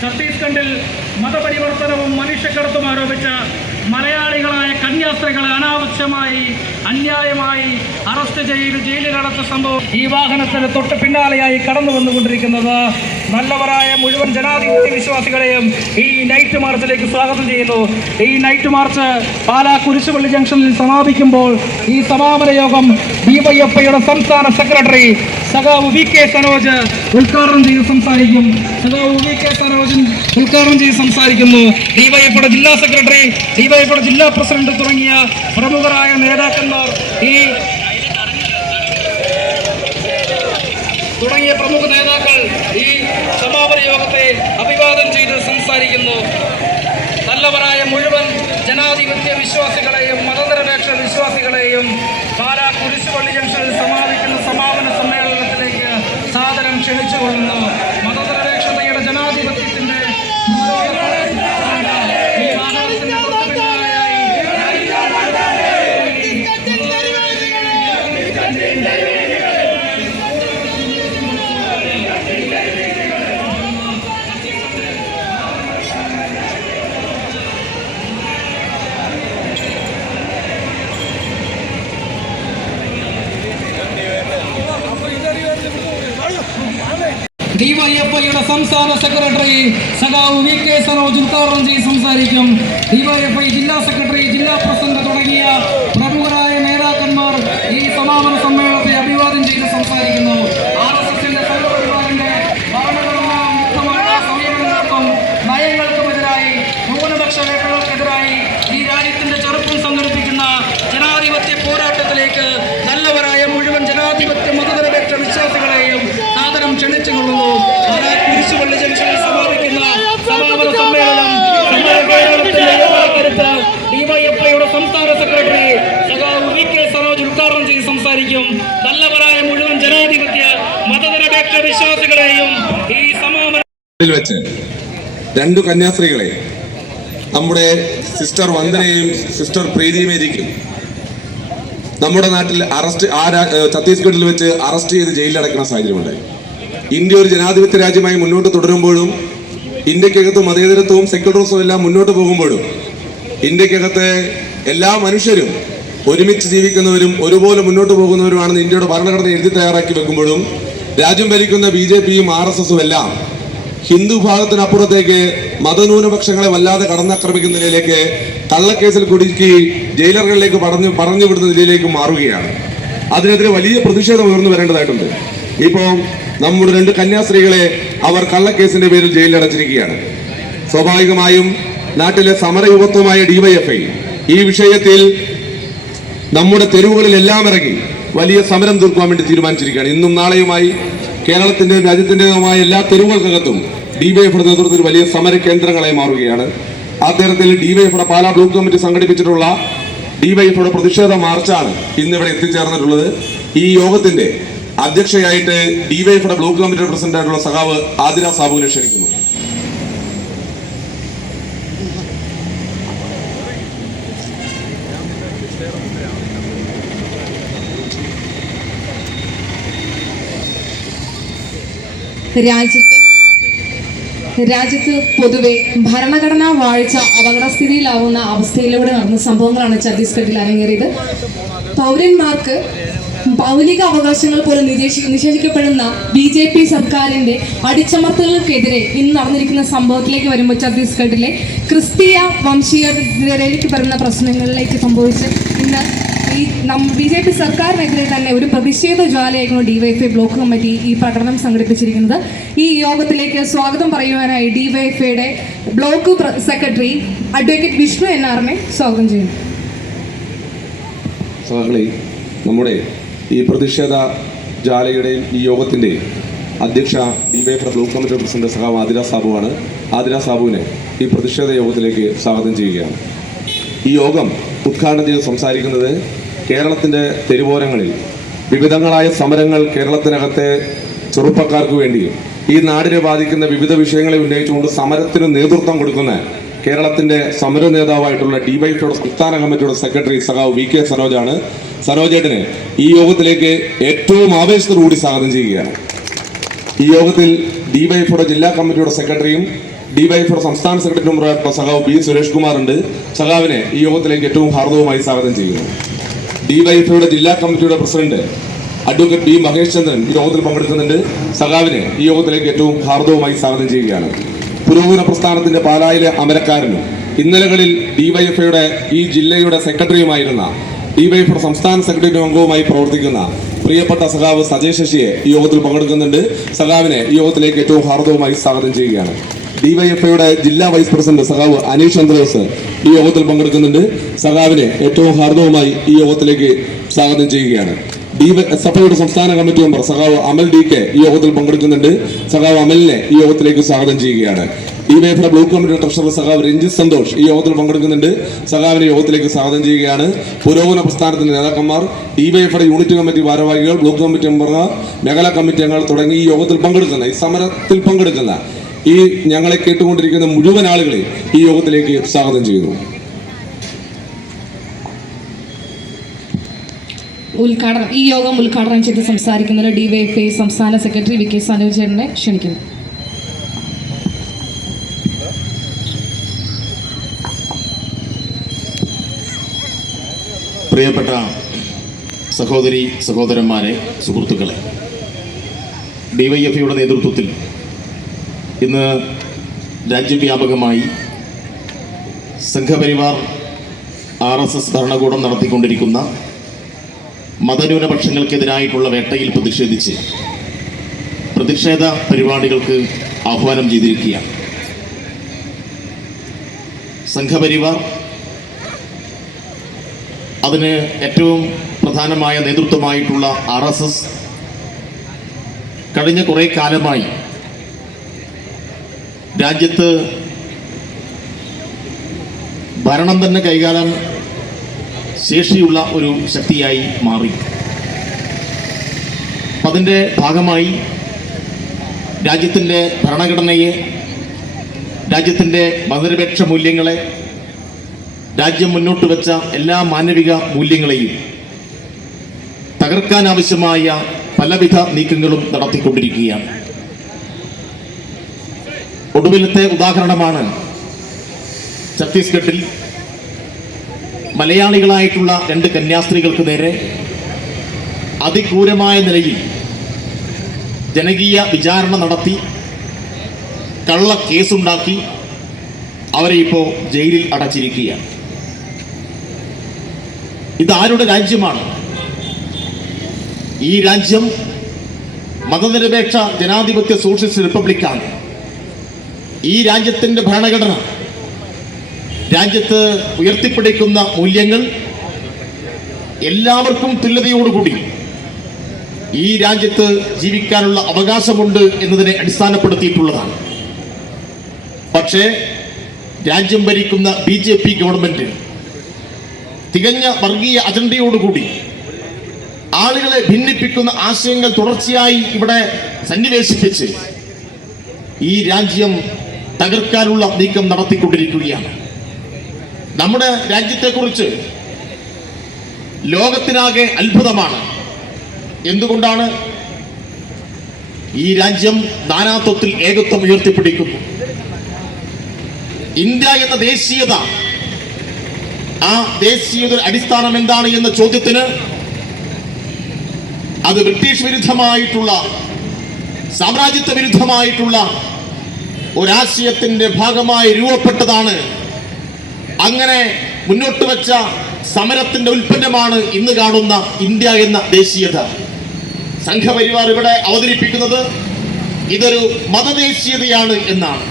ഛത്തീസ്ഗഡിൽ മതപരിവർത്തനവും മനുഷ്യക്കടത്തും ആരോപിച്ച മലയാളികളായ കന്യാസ്ത്രീകളെ അനാവശ്യമായി അന്യായമായി അറസ്റ്റ് ചെയ്ത് ജയിലിലടച്ച സംഭവം ഈ വാഹനത്തിന് തൊട്ട് പിന്നാലെയായി കടന്നു വന്നുകൊണ്ടിരിക്കുന്നത് നല്ലവരായ മുഴുവൻ ജനാധിപത്യ വിശ്വാസികളെയും ഈ നൈറ്റ് മാർച്ചിലേക്ക് സ്വാഗതം ചെയ്യുന്നു. ഈ നൈറ്റ് മാർച്ച് പാലാ കുരിശുപള്ളി ജംഗ്ഷനിൽ സമാപിക്കുമ്പോൾ ഈ സമാപന യോഗം ഡിവൈഎഫ്ഐയുടെ സംസ്ഥാന സെക്രട്ടറി സഖാവ് വി കെ സനോജ് ഉദ്ഘാടനം ചെയ്ത് സംസാരിക്കും. ഡിവൈഎഫ്ഐയുടെ ജില്ലാ സെക്രട്ടറി, ഡിവൈഎഫ്ഐയുടെ ജില്ലാ പ്രസിഡന്റ് തുടങ്ങിയ പ്രമുഖരായ നേതാക്കന്മാർ പ്രമുഖ നേതാക്കൾ ഈ സമാപന യോഗത്തെ അഭിവാദനം ചെയ്ത് സംസാരിക്കുന്നു. നല്ലവരായ മുഴുവൻ ജനാധിപത്യ വിശ്വാസികളെയും മതനിരപേക്ഷ വിശ്വാസികളെയും പാലാ കുരിശുപള്ളി ജംഗ്ഷനിൽ സമാപിക്കുന്ന സമാപന സമ്മേളനത്തിലേക്ക് സാദരം ക്ഷണിച്ചുകൊള്ളുന്നു. മതനിരപേക്ഷതയുടെ ജനാധിപത്യത്തിന്റെ ഡിവൈഎഫ്ഐയുടെ സംസ്ഥാന സെക്രട്ടറി സഖാവ് വി കെ സനോജ് ഉദ്ഘാടനം ചെയ്ത് സംസാരിക്കും. ഡിവൈഎഫ്ഐ ജില്ലാ സെക്രട്ടറി, ജില്ലാ പ്രസിഡന്റ് തുടങ്ങിയ പ്രമുഖരായ നേതാക്കന്മാർ ഈ സമാപന സമ്മേളനത്തെ അഭിവാദ്യം ചെയ്ത് സംസാരിക്കുന്നു. RSSന്റെ സംഘപരിവാറിന്റെ ഭരണഘടനാ മുക്തമായ സമീപനങ്ങൾക്കും നയങ്ങൾക്കുമെതിരായി ന്യൂനപക്ഷ മേഖലകൾക്കെതിരായി ഈ രാജ്യത്തിന്റെ ചെറുപ്പം സംഘടിപ്പിക്കുന്ന ജനാധിപത്യ പോരാട്ടത്തിലേക്ക് നല്ലവരായ മുഴുവൻ ജനാധിപത്യ മതനിരപേക്ഷ വിശ്വാസികളെയും സാദരം ക്ഷണിച്ചുകൊള്ളുന്നു. കുരിശുപള്ളി ജംഗ്ഷനിൽ സമാപിക്കുന്ന സമാപന സമ്മേളനം ഡിവൈഎഫ്ഐയുടെ സംസ്ഥാന സെക്രട്ടറി സഖാവ് വി കെ സനോജ് ഉദ്ഘാടനം ചെയ്ത് സംസാരിക്കും. നല്ലവരായ മുഴുവൻ ജനാധിപത്യ മതനിരപേക്ഷ വിശ്വാസികളെയും ഈ സമാപനത്തിൽ വെച്ച് രണ്ടു കന്യാസ്ത്രീകളെ നമ്മുടെ സിസ്റ്റർ വന്ദനയും സിസ്റ്റർ പ്രീതിമേരിക്കും നമ്മുടെ നാട്ടിൽ ഛത്തീസ്ഗഡിൽ വെച്ച് അറസ്റ്റ് ചെയ്ത് ജയിലിലടക്കുന്ന സാഹചര്യമുണ്ടായി. ഇന്ത്യ ഒരു ജനാധിപത്യ രാജ്യമായി മുന്നോട്ട് തുടരുമ്പോഴും ഇന്ത്യക്കകത്ത് മതേതരത്വവും സെക്യുലറിസവും എല്ലാം മുന്നോട്ട് പോകുമ്പോഴും ഇന്ത്യക്കകത്ത് എല്ലാ മനുഷ്യരും ഒരുമിച്ച് ജീവിക്കുന്നവരും ഒരുപോലെ മുന്നോട്ട് പോകുന്നവരുമാണെന്ന് ഇന്ത്യയുടെ ഭരണഘടന എഴുതി തയ്യാറാക്കി വെക്കുമ്പോഴും രാജ്യം ഭരിക്കുന്ന BJPയും RSSും എല്ലാം ഹിന്ദു ഭാഗത്തിനപ്പുറത്തേക്ക് മതന്യൂനപക്ഷങ്ങളെ വല്ലാതെ കടന്നാക്രമിക്കുന്ന നിലയിലേക്ക് കള്ളക്കേസിൽ കുടുക്കി ജയിലറുകളിലേക്ക് പറഞ്ഞു വിടുന്ന നിലയിലേക്ക് മാറുകയാണ്. അതിനെതിരെ വലിയ പ്രതിഷേധം ഉയർന്നു വരേണ്ടതായിട്ടുണ്ട്. ഇപ്പോൾ നമ്മുടെ രണ്ട് കന്യാസ്ത്രീകളെ അവർ കള്ളക്കേസിന്റെ പേരിൽ ജയിലിലടച്ചിരിക്കുകയാണ്. സ്വാഭാവികമായും നാട്ടിലെ സമരയുവത്വമായ ഡിവൈഎഫ്ഐ ഈ വിഷയത്തിൽ നമ്മുടെ തെരുവുകളിലെല്ലാം ഇറങ്ങി വലിയ സമരം തീർക്കാൻ വേണ്ടി തീരുമാനിച്ചിരിക്കുകയാണ്. ഇന്നും നാളെയുമായി കേരളത്തിന്റെയും രാജ്യത്തിന്റേതുമായ എല്ലാ തെരുവുകൾക്കകത്തും ഡിവൈഎഫ്ഐയുടെ നേതൃത്വത്തിൽ വലിയ സമര കേന്ദ്രങ്ങളായി മാറുകയാണ്. ആ തരത്തിൽ ഡിവൈഎഫ്ഐയുടെ പാലാ ബ്ലോക്ക് കമ്മിറ്റി സംഘടിപ്പിച്ചിട്ടുള്ള ഡിവൈഎഫ്ഐയുടെ പ്രതിഷേധ മാർച്ചാണ് ഇന്നിവിടെ എത്തിച്ചേർന്നിട്ടുള്ളത്. ഈ യോഗത്തിന്റെ അധ്യക്ഷയായിട്ട് ഡിവൈഎഫ്ഐയുടെ ബ്ലോക്ക് കമ്മിറ്റിയുടെ പ്രസിഡന്റായിട്ടുള്ള സഖാവ് ആതിര സാബുവിനെ ക്ഷണിക്കുന്നു. രാജ്യത്ത് പൊതുവെ ഭരണഘടനാ വാഴ്ച അപകടസ്ഥിതിയിലാവുന്ന അവസ്ഥയിലൂടെ നടന്ന സംഭവങ്ങളാണ് ഛത്തീസ്ഗഡിൽ അരങ്ങേറിയത്. പൗരന്മാർക്ക് മൗലിക അവകാശങ്ങൾ പോലും നിഷേധിക്കപ്പെടുന്ന BJP സർക്കാരിന്റെ അടിച്ചമർത്തലുകൾക്കെതിരെ ഇന്ന് നടന്നിരിക്കുന്ന സംഭവത്തിലേക്ക് വരുമ്പോൾ ഛത്തീസ്ഗഡിലെ ക്രിസ്തീയ വംശീയതയിലേക്ക് വരുന്ന പ്രശ്നങ്ങളിലേക്ക് സംഭവിച്ച് ഇന്ന് ഈ BJP സർക്കാരിനെതിരെ തന്നെ ഒരു പ്രതിഷേധ ജ്വാലയായിരുന്നു ഡിവൈഎഫ്ഐ ബ്ലോക്ക് കമ്മിറ്റി ഈ പഠനം സംഘടിപ്പിച്ചിരിക്കുന്നത്. ഈ യോഗത്തിലേക്ക് സ്വാഗതം പറയുവാനായി ഡിവൈഎഫ്ഐയുടെ ബ്ലോക്ക് സെക്രട്ടറി അഡ്വക്കേറ്റ് വിഷ്ണു NRനെ സ്വാഗതം ചെയ്യുന്നു. നമ്മുടെ ഈ പ്രതിഷേധ ജാലയുടെയും ഈ യോഗത്തിൻ്റെയും അധ്യക്ഷ ഡിവൈഎഫ്ഐ ബ്ലോക്ക് കമ്മിറ്റി പ്രസിഡന്റ് സഖാവ് ആതിര സാബുവാണ്. ആതിര സാബുവിനെ ഈ പ്രതിഷേധ യോഗത്തിലേക്ക് സ്വാഗതം ചെയ്യുകയാണ്. ഈ യോഗം ഉദ്ഘാടനം ചെയ്ത് സംസാരിക്കുന്നത് കേരളത്തിൻ്റെ തെരുവോരങ്ങളിൽ വിവിധങ്ങളായ സമരങ്ങൾ കേരളത്തിനകത്തെ ചെറുപ്പക്കാർക്ക് വേണ്ടി ഈ നാടിനെ ബാധിക്കുന്ന വിവിധ വിഷയങ്ങളെ ഉന്നയിച്ചുകൊണ്ട് സമരത്തിന് നേതൃത്വം കൊടുക്കുന്ന കേരളത്തിന്റെ സമര നേതാവായിട്ടുള്ള ഡിവൈഎഫ്ഐയുടെ സംസ്ഥാന കമ്മിറ്റിയുടെ സെക്രട്ടറി സഖാവ് വി കെ സനോജാണ്. സനോജേട്ടനെ ഈ യോഗത്തിലേക്ക് ഏറ്റവും ആവേശത്തോടുകൂടി സ്വാഗതം ചെയ്യുകയാണ്. ഈ യോഗത്തിൽ ഡിവൈഎഫ്ഐയുടെ ജില്ലാ കമ്മിറ്റിയുടെ സെക്രട്ടറിയും ഡിവൈഎഫ്ഐയുടെ സംസ്ഥാന സെക്രട്ടറിയുമായ സഖാവ് ബി സുരേഷ് കുമാർ ഉണ്ട്. സഖാവിനെ ഈ യോഗത്തിലേക്ക് ഏറ്റവും ഹാർദവുമായി സ്വാഗതം ചെയ്യുന്നു. ഡിവൈഎഫ്ഐയുടെ ജില്ലാ കമ്മിറ്റിയുടെ പ്രസിഡന്റ് അഡ്വക്കേറ്റ് ബി മഹേഷ് ചന്ദ്രൻ ഈ യോഗത്തിൽ പങ്കെടുക്കുന്നുണ്ട്. സഖാവിനെ ഈ യോഗത്തിലേക്ക് ഏറ്റവും ഹാർദവുമായി സ്വാഗതം ചെയ്യുകയാണ്. പുരോഗമന പ്രസ്ഥാനത്തിന്റെ പാലായിലെ അമരക്കാരനും ഇന്നലകളിൽ ഡിവൈഎഫ്ഐയുടെ ഈ ജില്ലയുടെ സെക്രട്ടറിയുമായിരുന്ന ഡിവൈഎഫ്ഐയുടെ സംസ്ഥാന സെക്രട്ടറി അംഗവുമായി പ്രവർത്തിക്കുന്ന പ്രിയപ്പെട്ട സഖാവ് സജയ് ശശിയെ ഈ യോഗത്തിൽ പങ്കെടുക്കുന്നുണ്ട്. സഖാവിനെ ഈ യോഗത്തിലേക്ക് ഏറ്റവും ഹാർദവുമായി സ്വാഗതം ചെയ്യുകയാണ്. ഡിവൈഎഫ്ഐയുടെ ജില്ലാ വൈസ് പ്രസിഡന്റ് സഖാവ് അനീഷ് ചന്ദ്രദാസ് ഈ യോഗത്തിൽ പങ്കെടുക്കുന്നുണ്ട്. സഖാവിനെ ഏറ്റവും ഹാർദവുമായി ഈ യോഗത്തിലേക്ക് സ്വാഗതം ചെയ്യുകയാണ്. ഡിവൈഎഫ്ഐയുടെ സംസ്ഥാന കമ്മിറ്റി മെമ്പർ സഖാവ് അമൽ DK ഈ യോഗത്തിൽ പങ്കെടുക്കുന്നുണ്ട്. സഖാവ് അമലിനെ ഈ യോഗത്തിലേക്ക് സ്വാഗതം ചെയ്യുകയാണ്. ഡിവൈഎഫ്ഐ ബ്ലോക്ക് കമ്മിറ്റി ട്രഷറർ സഖാവ് രഞ്ജിത്ത് സന്തോഷ് ഈ യോഗത്തിൽ പങ്കെടുക്കുന്നുണ്ട്. സഖാവിനെ യോഗത്തിലേക്ക് സ്വാഗതം ചെയ്യുകയാണ്. പുരോഗമന പ്രസ്ഥാനത്തിന്റെ നേതാക്കന്മാർ, ഡിവൈഎഫ്ഐയുടെ യൂണിറ്റ് കമ്മിറ്റി ഭാരവാഹികൾ, ബ്ലോക്ക് കമ്മിറ്റി മെമ്പർമാർ, മേഖലാ കമ്മിറ്റി അംഗങ്ങൾ തുടങ്ങി ഈ യോഗത്തിൽ പങ്കെടുക്കുന്ന, ഈ സമരത്തിൽ പങ്കെടുക്കുന്ന ഈ ഞങ്ങളെ കേട്ടുകൊണ്ടിരിക്കുന്ന മുഴുവൻ ആളുകളെ ഈ യോഗത്തിലേക്ക് സ്വാഗതം ചെയ്യുന്നു. ഈ യോഗം ഉദ്ഘാടനം ചെയ്ത് സംസാരിക്കുന്നത് ഡിവൈഎഫ്ഐ സംസ്ഥാന സെക്രട്ടറി വി കെ സനോജേട്ടനെ ക്ഷണിക്കുന്നു. പ്രിയപ്പെട്ട സഹോദരി സഹോദരന്മാരെ, സുഹൃത്തുക്കളെ, ഡിവൈഎഫ്ഐയുടെ നേതൃത്വത്തിൽ ഇന്ന് രാജ്യവ്യാപകമായി സംഘപരിവാർ RSS ഭരണകൂടം നടത്തിക്കൊണ്ടിരിക്കുന്ന മതന്യൂനപക്ഷങ്ങൾക്കെതിരായിട്ടുള്ള വേട്ടയിൽ പ്രതിഷേധിച്ച് പ്രതിഷേധ പരിപാടികൾക്ക് ആഹ്വാനം ചെയ്തിരിക്കുകയാണ്. സംഘപരിവാർ അതിന് ഏറ്റവും പ്രധാനമായ നേതൃത്വമായിട്ടുള്ള RSS കഴിഞ്ഞ കുറേ കാലമായി രാജ്യത്ത് ഭരണം തന്നെ കൈകാര്യം ശേഷിയുള്ള ഒരു ശക്തിയായി മാറി. അതിൻ്റെ ഭാഗമായി രാജ്യത്തിൻ്റെ ഭരണഘടനയെ, രാജ്യത്തിൻ്റെ മതനിരപേക്ഷ മൂല്യങ്ങളെ, രാജ്യം മുന്നോട്ട് വെച്ച എല്ലാ മാനവിക മൂല്യങ്ങളെയും തകർക്കാനാവശ്യമായ പലവിധ നീക്കങ്ങളും നടത്തിക്കൊണ്ടിരിക്കുകയാണ്. ഒടുവിലത്തെ ഉദാഹരണമാണ് ഛത്തീസ്ഗഡിൽ മലയാളികളായിട്ടുള്ള 2 കന്യാസ്ത്രീകൾക്ക് നേരെ അതിക്രൂരമായ നിലയിൽ ജനകീയ വിചാരണ നടത്തി കള്ള കേസുണ്ടാക്കി അവരെ ഇപ്പോൾ ജയിലിൽ അടച്ചിരിക്കുകയാണ്. ഇതാരുടെ രാജ്യമാണ്? ഈ രാജ്യം മതനിരപേക്ഷ ജനാധിപത്യ സോഷ്യലിസ്റ്റ് റിപ്പബ്ലിക്കാണ്. ഈ രാജ്യത്തിൻ്റെ ഭരണഘടന, രാജ്യത്ത് ഉയർത്തിപ്പിടിക്കുന്ന മൂല്യങ്ങൾ എല്ലാവർക്കും തുല്യതയോടുകൂടി ഈ രാജ്യത്ത് ജീവിക്കാനുള്ള അവകാശമുണ്ട് എന്നതിനെ അടിസ്ഥാനപ്പെടുത്തിയിട്ടുള്ളതാണ്. പക്ഷേ രാജ്യം ഭരിക്കുന്ന BJP ഗവൺമെന്റ് തികഞ്ഞ വർഗീയ അജണ്ടയോടുകൂടി ആളുകളെ ഭിന്നിപ്പിക്കുന്ന ആശയങ്ങൾ തുടർച്ചയായി ഇവിടെ സന്നിവേശിപ്പിച്ച് ഈ രാജ്യം തകർക്കാനുള്ള നീക്കം നടത്തിക്കൊണ്ടിരിക്കുകയാണ്. നമ്മുടെ രാജ്യത്തെക്കുറിച്ച് ലോകത്തിനാകെ അത്ഭുതമാണ്. എന്തുകൊണ്ടാണ്? ഈ രാജ്യം നാനാത്വത്തിൽ ഏകത്വം ഉയർത്തിപ്പിടിക്കുന്നു. ഇന്ത്യ എന്ന ദേശീയത, ആ ദേശീയത അടിസ്ഥാനം എന്താണ് എന്ന ചോദ്യത്തിന് അത് ബ്രിട്ടീഷ് വിരുദ്ധമായിട്ടുള്ള, സാമ്രാജ്യത്വ വിരുദ്ധമായിട്ടുള്ള ഒരാശയത്തിന്റെ ഭാഗമായി രൂപപ്പെട്ടതാണ്. അങ്ങനെ മുന്നോട്ട് വെച്ച സമരത്തിന്റെ ഉൽപ്പന്നമാണ് ഇന്ന് കാണുന്ന ഇന്ത്യ എന്ന ദേശീയത. സംഘപരിവാർ ഇവിടെ അവതരിപ്പിക്കുന്നത് ഇതൊരു മതദേശീയതയാണ് എന്നാണ്.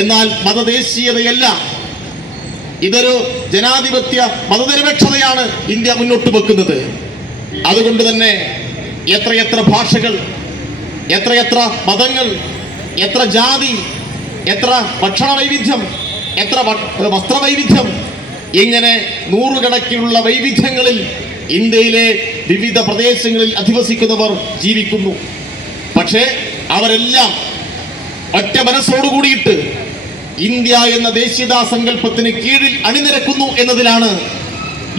എന്നാൽ മതദേശീയതയല്ല, ഇതൊരു ജനാധിപത്യ മതനിരപേക്ഷതയാണ് ഇന്ത്യ മുന്നോട്ട് വെക്കുന്നത്. അതുകൊണ്ട് തന്നെ എത്രയെത്ര ഭാഷകൾ, എത്രയെത്ര മതങ്ങൾ, എത്ര ജാതി, എത്ര ഭക്ഷണ വൈവിധ്യം, എത്ര വസ്ത്രവൈവിധ്യം, ഇങ്ങനെ നൂറുകണക്കിനുള്ള വൈവിധ്യങ്ങളിൽ ഇന്ത്യയിലെ വിവിധ പ്രദേശങ്ങളിൽ അധിവസിക്കുന്നവർ ജീവിക്കുന്നു. പക്ഷേ അവരെല്ലാം ഒറ്റ മനസ്സോടുകൂടിയിട്ട് ഇന്ത്യ എന്ന ദേശീയതാ സങ്കല്പത്തിന് കീഴിൽ അണിനിരക്കുന്നു എന്നതിലാണ്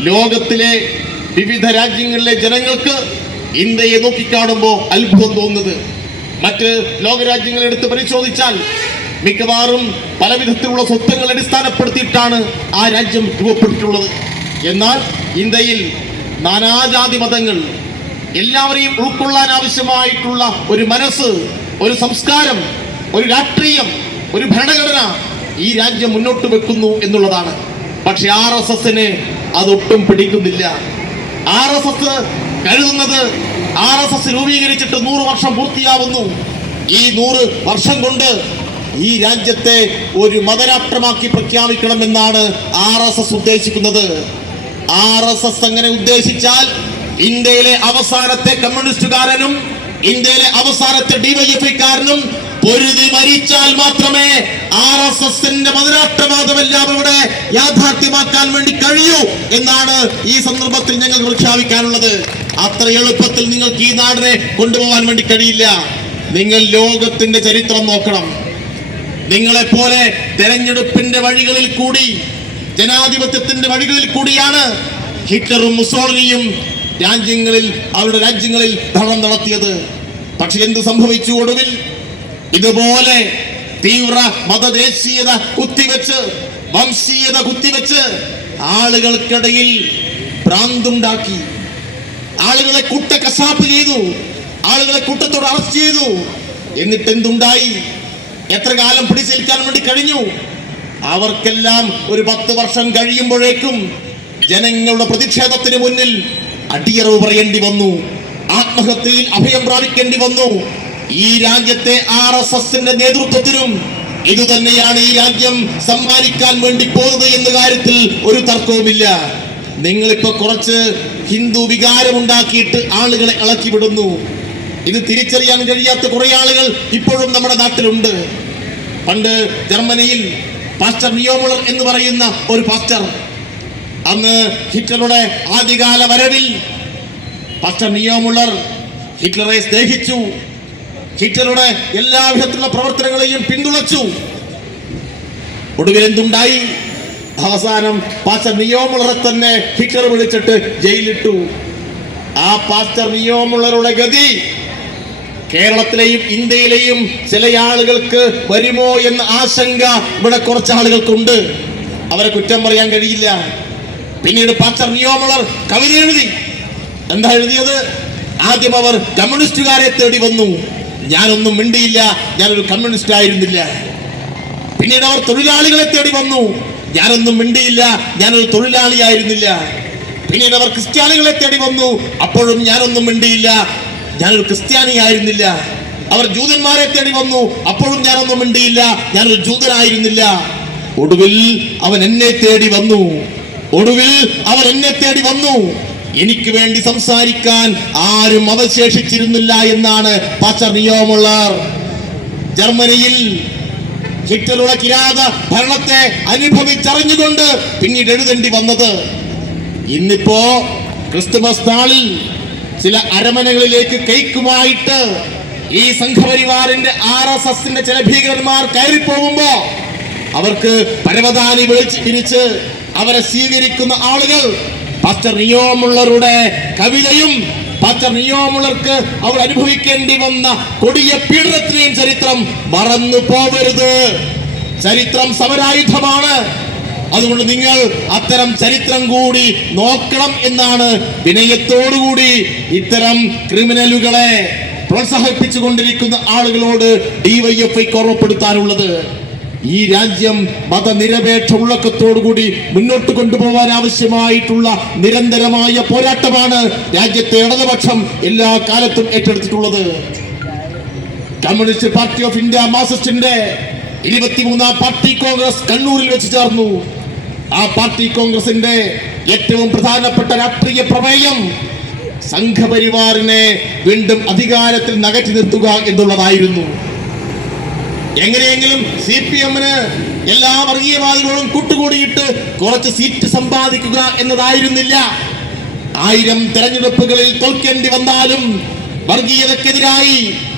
ലോകത്തിലെ വിവിധ രാജ്യങ്ങളിലെ ജനങ്ങൾക്ക് ഇന്ത്യയെ നോക്കിക്കാണുമ്പോൾ അത്ഭുതം തോന്നുന്നത്. മറ്റ് ലോകരാജ്യങ്ങളെ എടുത്ത് പരിശോധിച്ചാൽ മിക്കവാറും പല വിധത്തിലുള്ള സ്വത്വങ്ങൾ അടിസ്ഥാനപ്പെടുത്തിയിട്ടാണ് ആ രാജ്യം രൂപപ്പെട്ടിട്ടുള്ളത്. എന്നാൽ ഇന്ത്യയിൽ നാനാജാതി മതങ്ങൾ, എല്ലാവരെയും ഉൾക്കൊള്ളാൻ ആവശ്യമായിട്ടുള്ള ഒരു മനസ്സ്, ഒരു സംസ്കാരം, ഒരു രാഷ്ട്രീയം, ഒരു ഭരണഘടന ഈ രാജ്യം മുന്നോട്ട് വെക്കുന്നു എന്നുള്ളതാണ്. പക്ഷെ RSSന് അതൊട്ടും പിടിക്കുന്നില്ല. RSS കരുതുന്നത് RSS രൂപീകരിച്ചിട്ട് 100 വർഷം പൂർത്തിയാവുന്നു. ഈ 100 വർഷം കൊണ്ട് ഈ രാജ്യത്തെ ഒരു മതരാഷ്ട്രമാക്കി പ്രഖ്യാപിക്കണമെന്നാണ് RSS ഉദ്ദേശിക്കുന്നത്. RSS അങ്ങനെ ഉദ്ദേശിച്ചാൽ ഇന്ത്യയിലെ അവസാനത്തെ കമ്മ്യൂണിസ്റ്റുകാരനും ഇന്ത്യയിലെ അവസാനത്തെ DYFIക്കാരനും പൊരുതി മരിച്ചാൽ മാത്രമേ RSSന്റെ മതരാഷ്ട്രവാദമെല്ലാം ഇവിടെ യാഥാർത്ഥ്യമാക്കാൻ വേണ്ടി കഴിയൂ എന്നാണ് ഈ സന്ദർഭത്തിൽ ഞങ്ങൾ പ്രഖ്യാപിക്കാനുള്ളത്. അത്ര എളുപ്പത്തിൽ നിങ്ങൾക്ക് ഈ നാടിനെ കൊണ്ടുപോകാൻ വേണ്ടി കഴിയില്ല. നിങ്ങൾ ലോകത്തിന്റെ ചരിത്രം നോക്കണം. നിങ്ങളെപ്പോലെ തെരഞ്ഞെടുപ്പിന്റെ വഴികളിൽ കൂടി, ജനാധിപത്യത്തിന്റെ വഴികളിൽ കൂടിയാണ് ഹിറ്റ്ലറും മുസോളിനിയും അവരുടെ രാജ്യങ്ങളിൽ ഭരണം നടത്തിയത്. പക്ഷെ എന്ത് സംഭവിച്ചു? ഒടുവിൽ ഇതുപോലെ തീവ്ര മതദേശീയത കുത്തിവെച്ച്, വംശീയത കുത്തിവെച്ച് ആളുകൾക്കിടയിൽ ഭ്രാന്തുണ്ടാക്കി, ആളുകളെ കശാപ്പ് ചെയ്തു, ആളുകളെ കൂട്ടത്തോട് അറസ്റ്റ് ചെയ്തു. എന്നിട്ട് എന്തുണ്ടായി? എത്ര കാലം പിടിച്ചേൽക്കാൻ വേണ്ടി കഴിഞ്ഞു? അവർക്കെല്ലാം ഒരു 10 വർഷം കഴിയുമ്പോഴേക്കും ജനങ്ങളുടെ പ്രതിഷേധത്തിന് മുന്നിൽ അടിയറവ് പറയേണ്ടി വന്നു, ആത്മഹത്യയിൽ അഭയം പ്രാപിക്കേണ്ടി വന്നു. ഈ രാജ്യത്തെ RSSന്റെ നേതൃത്വത്തിനും ഇതുതന്നെയാണ് ഈ രാജ്യം സമ്മാനിക്കാൻ വേണ്ടി പോകുന്നത് എന്ന കാര്യത്തിൽ ഒരു തർക്കവുമില്ല. നിങ്ങളിപ്പോ കുറച്ച് ഹിന്ദു വികാരം ഉണ്ടാക്കിയിട്ട് ആളുകളെ ഇളക്കി വിടുന്നു. ഇത് തിരിച്ചറിയാൻ കഴിയാത്ത കുറെ ആളുകൾ ഇപ്പോഴും നമ്മുടെ നാട്ടിലുണ്ട്. പണ്ട് ജർമ്മനിയിൽ പാസ്റ്റർ നിയോമുളർ എന്ന് പറയുന്ന ഒരു പാസ്റ്റർ, അന്ന് ഹിറ്റ്ലറുടെ ആദ്യകാല വരവിൽ പാസ്റ്റർ നിയോമുളർ ഹിറ്റ്ലറെ സ്നേഹിച്ചു, ഹിറ്റ്ലറുടെ എല്ലാവിധത്തിലുള്ള പ്രവർത്തനങ്ങളെയും പിന്തുണച്ചു. ഒടുവിൽ എന്തുണ്ടായി? അവസാനം പാസ്റ്റർ നിയോമുളറെ തന്നെ ഹിറ്റ്ലർ വിളിച്ചിട്ട് ജയിലിട്ടു. ആ പാസ്റ്റർ നിയോമുളറുടെ ഗതി കേരളത്തിലെയും ഇന്ത്യയിലെയും ചില ആളുകൾക്ക് വരുമോ എന്ന ആശങ്ക ഇവിടെ കുറച്ച് ആളുകൾക്കുണ്ട്. അവരെ കുറ്റം പറയാൻ കഴിയില്ല. പിന്നീട് പാസ്റ്റർ നിയോമുളർ കവിത എഴുതി. എന്താ എഴുതിയത്? ആദ്യം അവർ കമ്മ്യൂണിസ്റ്റുകാരെ തേടി വന്നു. ഞാനൊന്നും മിണ്ടിയില്ല, ഞാനൊരു കമ്മ്യൂണിസ്റ്റ് ആയിരുന്നില്ല. പിന്നീട് അവർ തൊഴിലാളികളെ തേടി വന്നു. ഞാനൊന്നും മിണ്ടിയില്ല, ഞാനൊരു തൊഴിലാളിയായിരുന്നില്ല. പിന്നീട് അവർ ക്രിസ്ത്യാനികളെ തേടി വന്നു. അപ്പോഴും ഞാനൊന്നും മിണ്ടിയില്ല, ഞാനൊരു ക്രിസ്ത്യാനിയായിരുന്നില്ല. അവർ ജൂതന്മാരെ തേടി വന്നു. അപ്പോഴും ഞാനൊന്നും മിണ്ടിയില്ല, ഞാനൊരു ജൂതനായിരുന്നില്ല. ഒടുവിൽ അവൻ എന്നെ തേടി വന്നു. എനിക്ക് വേണ്ടി സംസാരിക്കാൻ ആരും അവശേഷിച്ചിരുന്നില്ല എന്നാണ് പാസ്റ്റർ നിയോമുളർ ജർമ്മനിയിൽ ഹിറ്റ്ലറുടെ കിരാത ഭരണത്തെ അനുഭവിച്ചറിഞ്ഞുകൊണ്ട് പിന്നീട് എഴുതേണ്ടി വന്നത്. ഇന്നിപ്പോ ക്രിസ്തുമസ് നാളിൽ ചില അരമനകളിലേക്ക് കേക്കുമായിട്ട് ഈ സംഘപരിവാറിന്റെ RSSന്റെ ചില ഭീകരന്മാർ കയറിപ്പോകുമ്പോ അവർക്ക് പരവതാനി വിരിച്ച് അവരെ സ്വീകരിക്കുന്ന ആളുകൾ പാസ്റ്റർ നിയോമുളറുടെ കവിതയും പാസ്റ്റർ നിയോമുളർക്ക് അവർ അനുഭവിക്കേണ്ടി വന്ന കൊടിയ പീഡനത്തിനെയും ചരിത്രം മറന്നു പോവരുത്. ചരിത്രം സമരായുധമാണ്. അതുകൊണ്ട് നിങ്ങൾ അത്തരം ചരിത്രം കൂടി നോക്കണം എന്നാണ് വിനയത്തോടുകൂടി ഇത്തരം ക്രിമിനലുകളെ പ്രോത്സാഹിപ്പിച്ചുകൊണ്ടിരിക്കുന്ന ആളുകളോട് DYFIക്ക് ഓർമ്മപ്പെടുത്താനുള്ളത്. ഈ രാജ്യം മതനിരപേക്ഷ ഉള്ളക്കത്തോടുകൂടി മുന്നോട്ട് കൊണ്ടുപോകാൻ ആവശ്യമായിട്ടുള്ള നിരന്തരമായ പോരാട്ടമാണ് രാജ്യത്തെ ഇടതുപക്ഷം എല്ലാ കാലത്തും ഏറ്റെടുത്തിട്ടുള്ളത്. കമ്മ്യൂണിസ്റ്റ് പാർട്ടി ഓഫ് ഇന്ത്യ മാർക്സിസ്റ്റിന്റെ 23ാം പാർട്ടി കോൺഗ്രസ് കണ്ണൂരിൽ വെച്ച് ചേർന്നു. ആ പാർട്ടി കോൺഗ്രസിന്റെ ഏറ്റവും പ്രധാനപ്പെട്ട രാഷ്ട്രീയ പ്രമേയം സംഘപരിവാറിനെ വീണ്ടും അധികാരത്തിൽ നകറ്റി നിർത്തുക എന്നുള്ളതായിരുന്നു. എങ്ങനെയെങ്കിലും CPM-ന് എല്ലാ വർഗീയവാദികളോടും കൂട്ടുകൂടിയിട്ട് കുറച്ച് സീറ്റ് സമ്പാദിക്കുക എന്നതായിരുന്നില്ല. 1000 തെരഞ്ഞെടുപ്പുകളിൽ തോൽക്കേണ്ടി വന്നാലും വർഗീയതക്കെതിരായി,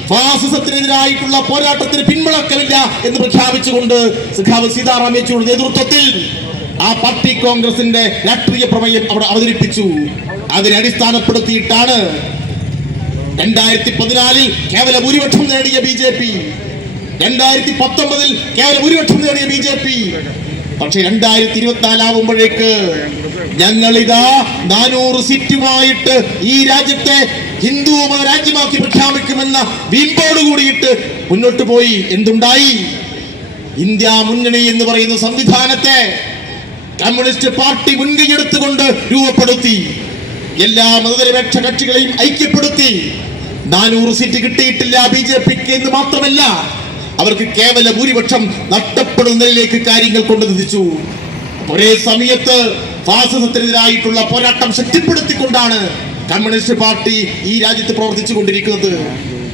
ഫാസിസത്തിനെതിരായിട്ടുള്ള പോരാട്ടത്തിന് പിന്മുടക്കമില്ല എന്ന് പ്രഖ്യാപിച്ചുകൊണ്ട് സഖാവ് സീതാറാം യെച്ചൂരിയുടെ നേതൃത്വത്തിൽ ആ പാർട്ടി കോൺഗ്രസിന്റെ രാഷ്ട്രീയ പ്രമേയം അവിടെ അവതരിപ്പിച്ചു. അതിനെ അടിസ്ഥാനപ്പെടുത്തിയിട്ടാണ് 2014 കേവല ഭൂരിപക്ഷം നേടിയ BJP, 2019 കേവല ഭൂരിപക്ഷം നേടിയ BJP. പക്ഷെ 2024 ആവുമ്പോഴേക്ക് ഞങ്ങളിതാ 400 സീറ്റുമായിട്ട് ഈ രാജ്യത്തെ ഹിന്ദു രാജ്യമാക്കി പ്രഖ്യാപിക്കുമെന്ന വീമ്പോട് കൂടിയിട്ട് മുന്നോട്ട് പോയി. എന്തുണ്ടായി? ഇന്ത്യ മുന്നണി എന്ന് പറയുന്ന സംവിധാനത്തെ കമ്മ്യൂണിസ്റ്റ് പാർട്ടി മുൻകൈയെടുത്തുകൊണ്ട് രൂപപ്പെടുത്തി. എല്ലാ മതനിരപേക്ഷ കക്ഷികളെയും ഐക്യപ്പെടുത്തി. 400 സീറ്റ് കിട്ടിയിട്ടില്ല BJPക്ക് എന്ന് മാത്രമല്ല, അവർക്ക് കേവല ഭൂരിപക്ഷം നഷ്ടപ്പെടുന്നതിലേക്ക് കാര്യങ്ങൾ കൊണ്ടെത്തിച്ചു. ഒരേ സമയത്ത് ഫാസിസത്തിനെതിരായിട്ടുള്ള പോരാട്ടം ശക്തിപ്പെടുത്തിക്കൊണ്ടാണ് കമ്മ്യൂണിസ്റ്റ് പാർട്ടി ഈ രാജ്യത്ത് പ്രവർത്തിച്ചു കൊണ്ടിരിക്കുന്നത്.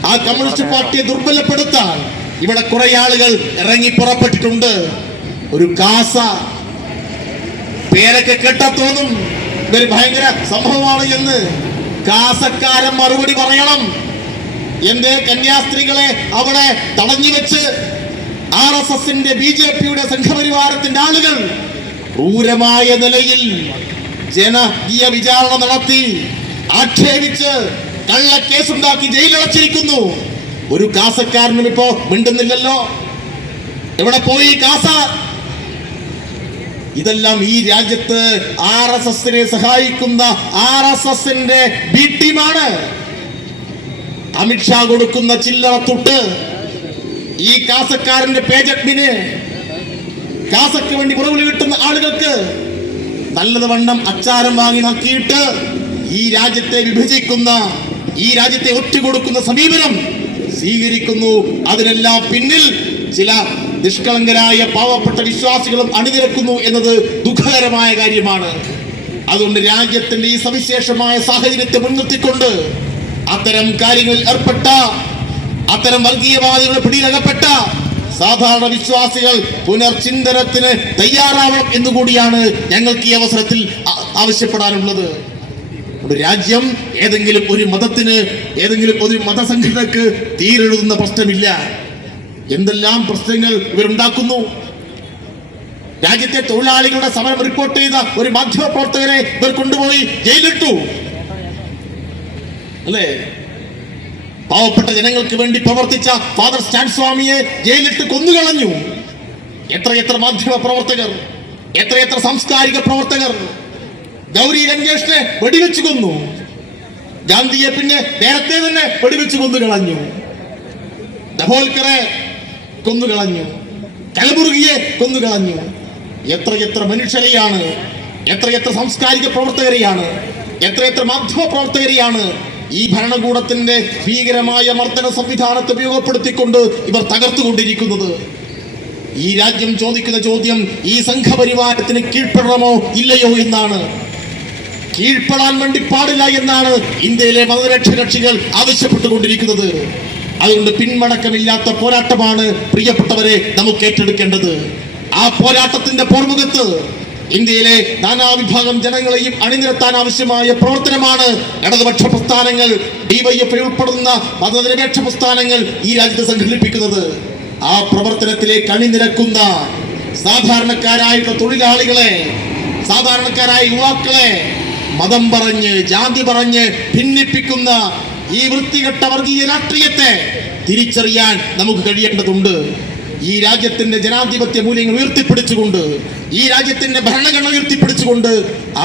ആ കമ്മ്യൂണിസ്റ്റ് പാർട്ടിയെ ദുർബലപ്പെടുത്താൻ ഇവിടെ കുറെ ആളുകൾ ഇറങ്ങി പുറപ്പെട്ടിട്ടുണ്ട്. ഒരു കാസ പേരൊക്കെ കേട്ടാ തോന്നും ഇവര് ഭയങ്കര സംഭവമാണ് എന്ന്. കാസക്കാരൻ മറുപടി പറയണം. എന്റെ കന്യാസ്ത്രീകളെ അവിടെ തടഞ്ഞു വെച്ച് RSSന്റെ BJPയുടെ സംഘപരിവാരത്തിന്റെ ആളുകൾ ക്രൂരമായ നിലയിൽ ജനകീയ വിചാരണ നടത്തി, ആക്ഷേപിച്ച് കള്ളക്കേസുണ്ടാക്കി ജയിലടച്ചിരിക്കുന്നു. ഒരു കാസക്കാരനും ഇപ്പോ മിണ്ടുന്നില്ലല്ലോ. എവിടെ പോയി കാസ? ഇതെല്ലാം ഈ രാജ്യത്ത് RSSനെ സഹായിക്കുന്ന RSSന്റെ B ടീമാണ്. അമിത്ഷാ കൊടുക്കുന്ന ചില്ലറ തൊട്ട് ഈ കാസക്കാരന്റെ പേജ് അഡ്മിന്, കാസക്ക് വേണ്ടി പുറവിളി കിട്ടുന്ന ആളുകൾക്ക് നല്ലത് വണ്ണം അച്ചാരം വാങ്ങി നോക്കിയിട്ട് ഈ രാജ്യത്തെ വിഭജിക്കുന്ന, ഈ രാജ്യത്തെ ഒറ്റുകൊടുക്കുന്ന സമീപനം സ്വീകരിക്കുന്നു. അതിനെല്ലാം പിന്നിൽ ചില നിഷ്കളങ്കരായ പാവപ്പെട്ട വിശ്വാസികളും അണിനിരക്കുന്നു എന്നത് ദുഃഖകരമായ കാര്യമാണ്. അതുകൊണ്ട് രാജ്യത്തിന്റെ ഈ സവിശേഷമായ സാഹചര്യത്തെ മുൻനിർത്തിക്കൊണ്ട് അത്തരം കാര്യങ്ങളിൽ ഏർപ്പെട്ട, അത്തരം വർഗീയവാദികളുടെ പിടിയിലകപ്പെട്ട സാധാരണ വിശ്വാസികൾ പുനർചിന്തനത്തിന് തയ്യാറാവണം എന്നുകൂടിയാണ് ഞങ്ങൾക്ക് ഈ അവസരത്തിൽ ആവശ്യപ്പെടാനുള്ളത്. രാജ്യം ഏതെങ്കിലും ഒരു മതത്തിന്, ഏതെങ്കിലും ഒരു മതസംഘടനക്ക് തീരെഴുതുന്ന പ്രശ്നമില്ല. എന്തെല്ലാം പ്രശ്നങ്ങൾ ഇവരുണ്ടാക്കുന്നു. രാജ്യത്തെ തൊഴിലാളികളുടെ സമരം റിപ്പോർട്ട് ചെയ്ത ഒരു മാധ്യമപ്രവർത്തകരെ ഇവർ കൊണ്ടുപോയി ജയിലിട്ടു, അല്ലേ? പാവപ്പെട്ട ജനങ്ങൾക്ക് വേണ്ടി പ്രവർത്തിച്ച ഫാദർ സ്റ്റാൻ സ്വാമിയെ ജയിലിട്ട് കൊന്നുകളഞ്ഞു. എത്രയെത്ര മാധ്യമ പ്രവർത്തകർ, എത്രയെത്ര സാംസ്കാരിക പ്രവർത്തകർ. ഗൗരി ലങ്കേഷിനെ വെടിവെച്ച് കൊന്നു. ഗാന്ധിയെ പിന്നെ നേരത്തെ തന്നെ വെടിവെച്ച് കൊന്നുകളഞ്ഞു. ദഹോൽക്കറെ കൊന്നുകളഞ്ഞു. കലബുർഗിയെ കൊന്നുകളഞ്ഞു. എത്രയെത്ര മനുഷ്യരെയാണ്, എത്രയെത്ര സാംസ്കാരിക പ്രവർത്തകരെയാണ്, എത്രയെത്ര മാധ്യമ പ്രവർത്തകരെയാണ് ഈ ഭരണകൂടത്തിന്റെ ഭീകരമായ മർദ്ദന സംവിധാനത്തെ ഉപയോഗപ്പെടുത്തിക്കൊണ്ട് ഇവർ തകർത്തുകൊണ്ടിരിക്കുന്നത്. ഈ രാജ്യം ചോദിക്കുന്ന ചോദ്യം ഈ സംഘപരിവാരത്തിന് കീഴ്പ്പെടണമോ ഇല്ലയോ എന്നാണ്. കീഴ്പ്പെടാൻ വേണ്ടി പാടില്ല എന്നാണ് ഇന്ത്യയിലെ മതനിരപേക്ഷ കക്ഷികൾ ആവശ്യപ്പെട്ടുകൊണ്ടിരിക്കുന്നത്. അതുകൊണ്ട് പിന്മടക്കമില്ലാത്ത പോരാട്ടമാണ് പ്രിയപ്പെട്ടവരെ നമുക്ക് ഏറ്റെടുക്കേണ്ടത്. ആ പോരാട്ടത്തിന്റെ പോർമുഖത്ത് ഇന്ത്യയിലെ നാനാവിഭാഗം ജനങ്ങളെയും അണിനിരത്താൻ ആവശ്യമായ പ്രവർത്തനമാണ് ഇടതുപക്ഷ പ്രസ്ഥാനങ്ങൾ, DYFI ഉൾപ്പെടുന്ന മതനിരപേക്ഷ പ്രസ്ഥാനങ്ങൾ ഈ രാജ്യത്ത് സംഘടിപ്പിക്കുന്നത്. ആ പ്രവർത്തനത്തിലേക്ക് അണിനിരക്കുന്ന സാധാരണക്കാരായിട്ടുള്ള തൊഴിലാളികളെ, സാധാരണക്കാരായ യുവാക്കളെ മതം പറഞ്ഞ്, ജാതി പറഞ്ഞ് ഭിന്നിപ്പിക്കുന്ന ഈ വൃത്തികെട്ട വർഗീയ രാഷ്ട്രീയത്തെ തിരിച്ചറിയാൻ നമുക്ക് കഴിയേണ്ടതുണ്ട്. ഈ രാജ്യത്തിന്റെ ജനാധിപത്യ മൂല്യങ്ങൾ ഉയർത്തിപ്പിടിച്ചുകൊണ്ട്, ഈ രാജ്യത്തിന്റെ ഭരണഘടന ഉയർത്തിപ്പിടിച്ചുകൊണ്ട്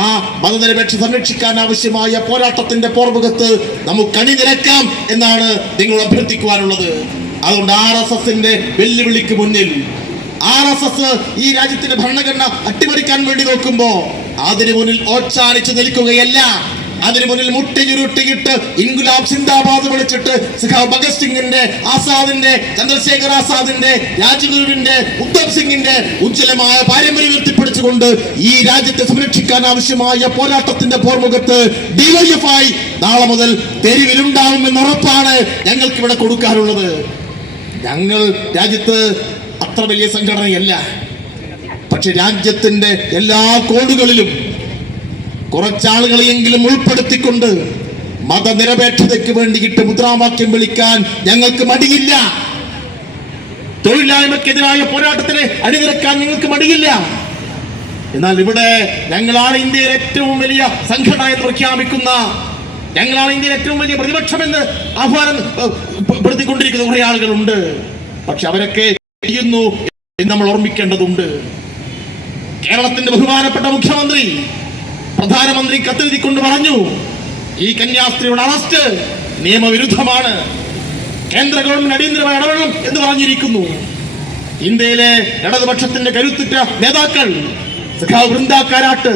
ആ മതനിരപേക്ഷ സംരക്ഷിക്കാൻ ആവശ്യമായ പോരാട്ടത്തിന്റെ പോർമുഖത്ത് നമുക്ക് അണിനിരക്കാം എന്നാണ് നിങ്ങൾ അഭ്യർത്ഥിക്കുവാനുള്ളത്. അതുകൊണ്ട് RSSന്റെ വെല്ലുവിളിക്ക് മുന്നിൽ RSS ഈ രാജ്യത്തിന്റെ ഭരണഘടന അട്ടിമറിക്കാൻ വേണ്ടി നോക്കുമ്പോ അതിനു മുന്നിൽ ഓച്ചാനിച്ച് നിൽക്കുകയല്ല, അതിനു മുന്നിൽ മുട്ടിചുരുട്ടിയിട്ട് ഇൻകുലാബ് സിന്ദാബാദ് വിളിച്ചിട്ട് സഖാവ് ഭഗത് സിംഗിന്റെ, ആസാദിന്റെ, ചന്ദ്രശേഖർ ആസാദിന്റെ, രാജ്ഗുരുവിന്റെ, ഉദ്ധവ് സിംഗിന്റെ ഉജ്ജ്വലമായ പാരമ്പര്യം ഉയർത്തിപ്പിടിച്ചുകൊണ്ട് ഈ രാജ്യത്തെ സംരക്ഷിക്കാൻ ആവശ്യമായ പോരാട്ടത്തിന്റെ പോർമുഖത്ത് DYFI നാളെ മുതൽ തെരുവിലുണ്ടാവുമെന്ന് ഉറപ്പാണ് ഞങ്ങൾക്ക് ഇവിടെ കൊടുക്കാനുള്ളത്. ഞങ്ങൾ രാജ്യത്ത് അത്ര വലിയ സംഘടനയല്ല, പക്ഷെ രാജ്യത്തിന്റെ എല്ലാ കോണുകളിലും കുറച്ചാളുകളെയെങ്കിലും ഉൾപ്പെടുത്തിക്കൊണ്ട് മതനിരപേക്ഷതയ്ക്ക് വേണ്ടിയിട്ട് മുദ്രാവാക്യം വിളിക്കാൻ ഞങ്ങൾക്ക് മടിയില്ല. തൊഴിലില്ലായ്മക്കെതിരായ പോരാട്ടത്തിന് അണിനിരക്കാൻ ഞങ്ങൾക്ക് മടിയില്ല. എന്നാൽ ഇവിടെ ഞങ്ങളാണ് ഇന്ത്യയിലെ ഏറ്റവും വലിയ സംഘടന എന്ന് പ്രഖ്യാപിക്കുന്ന, ഞങ്ങളാണ് ഇന്ത്യയിലെ ഏറ്റവും വലിയ പ്രതിപക്ഷമെന്ന് ആഹ്വാനം പെടുത്തിക്കൊണ്ടിരിക്കുന്ന കുറെ ആളുകളുണ്ട്. പക്ഷെ അവരൊക്കെ ചെയ്യുന്നു എന്ന് നമ്മൾ ഓർമ്മിക്കേണ്ടതുണ്ട്. കേരളത്തിന്റെ ബഹുമാനപ്പെട്ട മുഖ്യമന്ത്രി പ്രധാനമന്ത്രി കത്തെഴുതിക്കൊണ്ട് പറഞ്ഞു, ഈ കന്യാസ്ത്രീയുടെ അറസ്റ്റ് നിയമവിരുദ്ധമാണ്, കേന്ദ്ര ഗവൺമെന്റ് അടിയന്തരമായി ഇടപെടണം എന്ന് പറഞ്ഞിരിക്കുന്നു. ഇന്ത്യയിലെ ഇടതുപക്ഷത്തിന്റെ കരുത്തുറ്റ നേതാക്കൾ സഖാവ് വൃന്ദ കാരാട്ട്,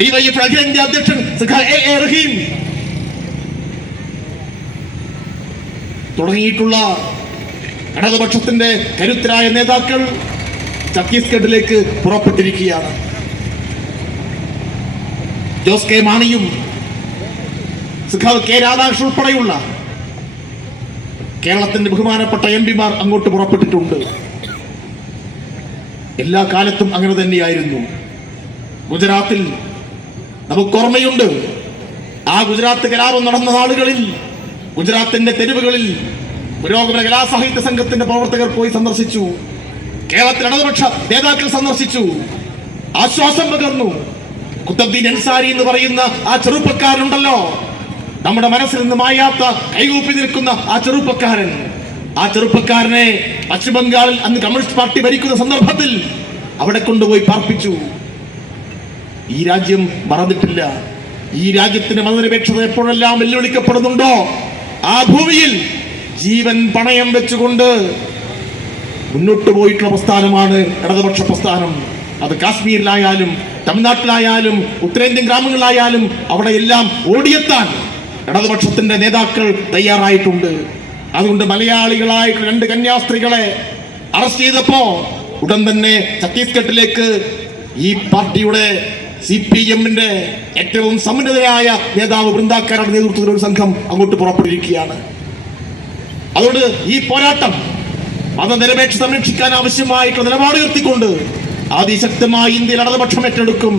ഡിവൈഎഫ് അഖിലേന്ത്യാ അധ്യക്ഷൻ സഖാവ് എ റഹീം തുടങ്ങിയിട്ടുള്ള ഇടതുപക്ഷത്തിന്റെ കരുത്തരായ നേതാക്കൾ ഛത്തീസ്ഗഡിലേക്ക് പുറപ്പെട്ടിരിക്കുകയാണ്. ജോസ് കെ മാണിയും സഖാവ് കെ രാധാകൃഷ്ണൻ ഉൾപ്പെടെയുള്ള കേരളത്തിന്റെ ബഹുമാനപ്പെട്ട എംപിമാർ അങ്ങോട്ട് പുറപ്പെട്ടിട്ടുണ്ട്. എല്ലാ കാലത്തും അങ്ങനെ തന്നെയായിരുന്നു. ഗുജറാത്തിൽ നമുക്ക് ഓർമ്മയുണ്ട്, ആ ഗുജറാത്ത് കലാപം നടന്ന നാളുകളിൽ ഗുജറാത്തിന്റെ തെരുവുകളിൽ പുരോഗമന കലാസാഹിത്യ സംഘത്തിന്റെ പ്രവർത്തകർ പോയി സന്ദർശിച്ചു. കേരളത്തിൽ ഇടതുപക്ഷ നേതാക്കൾ സന്ദർശിച്ചു, ആശ്വാസം പകർന്നു. കുത്തബ്ദീൻ അൻസാരി എന്ന് പറയുന്ന ആ ചെറുപ്പക്കാരനുണ്ടല്ലോ, നമ്മുടെ മനസ്സിൽ നിന്ന് മായാത്ത കൈകൂപ്പി നിൽക്കുന്ന ആ ചെറുപ്പക്കാരനെ പശ്ചിമ ബംഗാളിൽ അന്ന് കമ്മ്യൂണിസ്റ്റ് പാർട്ടി ഭരിക്കുന്ന സന്ദർഭത്തിൽ അവിടെ കൊണ്ടുപോയി പാർപ്പിച്ചു. ഈ രാജ്യം മറന്നിട്ടില്ല. ഈ രാജ്യത്തിന്റെ മതനിരപേക്ഷത എപ്പോഴെല്ലാം വെല്ലുവിളിക്കപ്പെടുന്നുണ്ടോ ആ ഭൂമിയിൽ ജീവൻ പണയം വെച്ചുകൊണ്ട് മുന്നോട്ട് പോയിട്ടുള്ള പ്രസ്ഥാനമാണ് ഇടതുപക്ഷ പ്രസ്ഥാനം. അത് കാശ്മീരിലായാലും തമിഴ്നാട്ടിലായാലും ഉത്തരേന്ത്യൻ ഗ്രാമങ്ങളിലായാലും അവിടെ എല്ലാം ഓടിയെത്താൻ ഇടതുപക്ഷത്തിന്റെ നേതാക്കൾ തയ്യാറായിട്ടുണ്ട്. അതുകൊണ്ട് മലയാളികളായിട്ടുള്ള 2 കന്യാസ്ത്രീകളെ അറസ്റ്റ് ചെയ്തപ്പോ ഉടൻ തന്നെ ഛത്തീസ്ഗഡിലേക്ക് ഈ പാർട്ടിയുടെ CPM-ന്റെ ഏറ്റവും സമുന്നതരായ നേതാവ് വൃന്ദാക്കാരുടെ നേതൃത്വത്തിൽ ഒരു സംഘം അങ്ങോട്ട് പുറപ്പെട്ടിരിക്കുകയാണ്. അതുകൊണ്ട് ഈ പോരാട്ടം മതനിരപേക്ഷ സംരക്ഷിക്കാൻ ആവശ്യമായിട്ടുള്ള നിലപാട് ഉയർത്തിക്കൊണ്ട് അതിശക്തമായി ഇന്ത്യയിൽ ഇടതുപക്ഷം ഏറ്റെടുക്കും.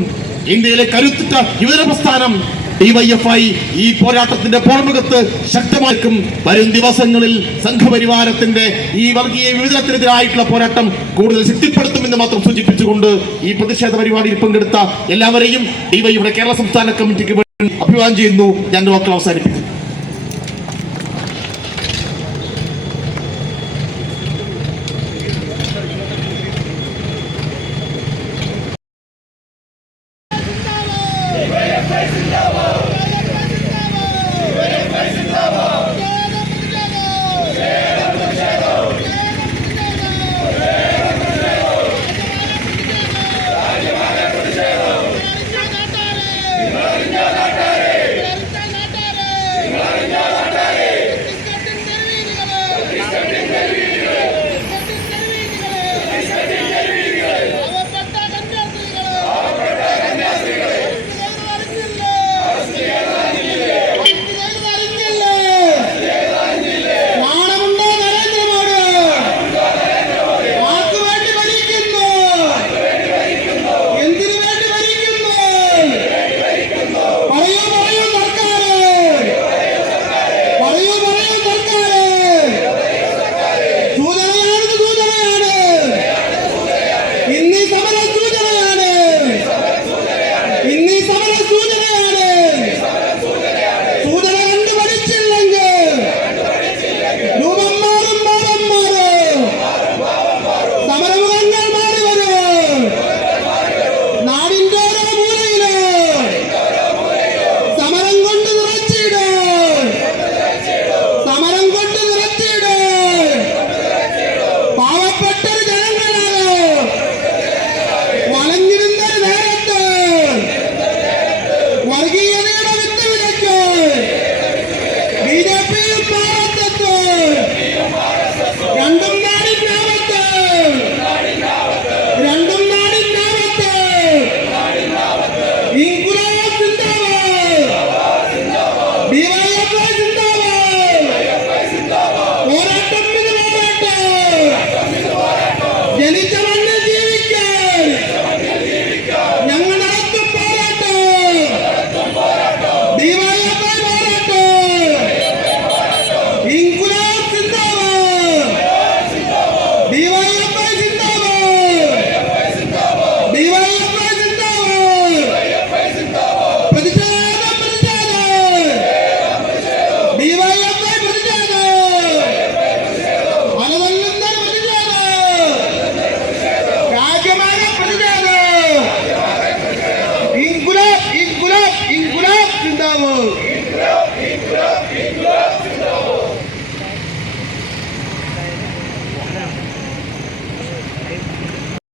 ഇന്ത്യയിലെ കരുത്തുറ്റ യുവജന പ്രസ്ഥാനം DYFI ഈ പോരാട്ടത്തിന്റെ പോർമുഖത്ത് ശക്തമാക്കും. വരും ദിവസങ്ങളിൽ സംഘപരിവാരത്തിന്റെ ഈ വർഗീയ വിഭജനത്തിനെതിരായിട്ടുള്ള പോരാട്ടം കൂടുതൽ ശക്തിപ്പെടുത്തുമെന്ന് മാത്രം സൂചിപ്പിച്ചുകൊണ്ട് ഈ പ്രതിഷേധ പരിപാടിയിൽ പങ്കെടുത്ത എല്ലാവരെയും DYFI കേരള സംസ്ഥാന കമ്മിറ്റിക്ക് വേണ്ടി അഭിവാദ്യം ചെയ്യുന്നു. ഞാൻ വാക്കുകൾ അവസാനിപ്പിക്കുന്നു. നേതാവ്